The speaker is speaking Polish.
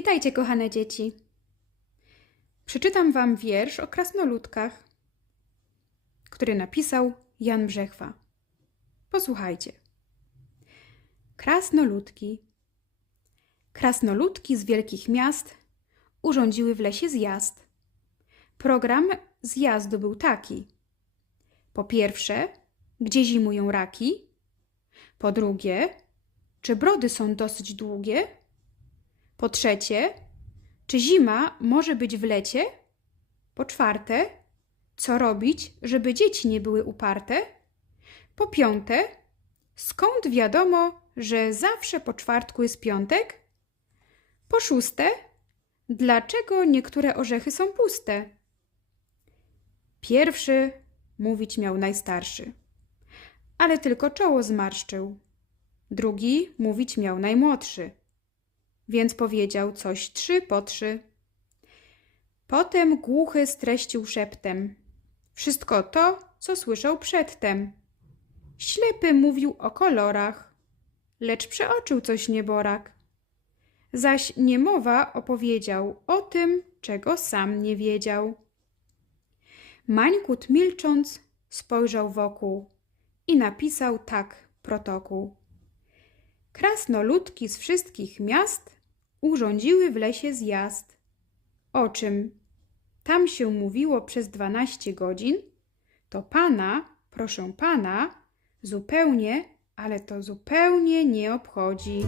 Witajcie, kochane dzieci. Przeczytam wam wiersz o krasnoludkach, który napisał Jan Brzechwa. Posłuchajcie. Krasnoludki. Krasnoludki z wielkich miast urządziły w lesie zjazd. Program zjazdu był taki. Po pierwsze, gdzie zimują raki? Po drugie, czy brody są dosyć długie? Po trzecie, czy zima może być w lecie? Po czwarte, co robić, żeby dzieci nie były uparte? Po piąte, skąd wiadomo, że zawsze po czwartku jest piątek? Po szóste, dlaczego niektóre orzechy są puste? Pierwszy mówić miał najstarszy, ale tylko czoło zmarszczył. Drugi mówić miał najmłodszy, więc powiedział coś trzy po trzy. Potem głuchy streścił szeptem. Wszystko to, co słyszał przedtem. Ślepy mówił o kolorach, lecz przeoczył coś nieborak. Zaś niemowa opowiedział o tym, czego sam nie wiedział. Mańkut milcząc spojrzał wokół i napisał tak protokół. Krasnoludki z wszystkich miast urządziły w lesie zjazd. O czym tam się mówiło przez dwanaście godzin, to pana, proszę pana, zupełnie, ale to zupełnie nie obchodzi.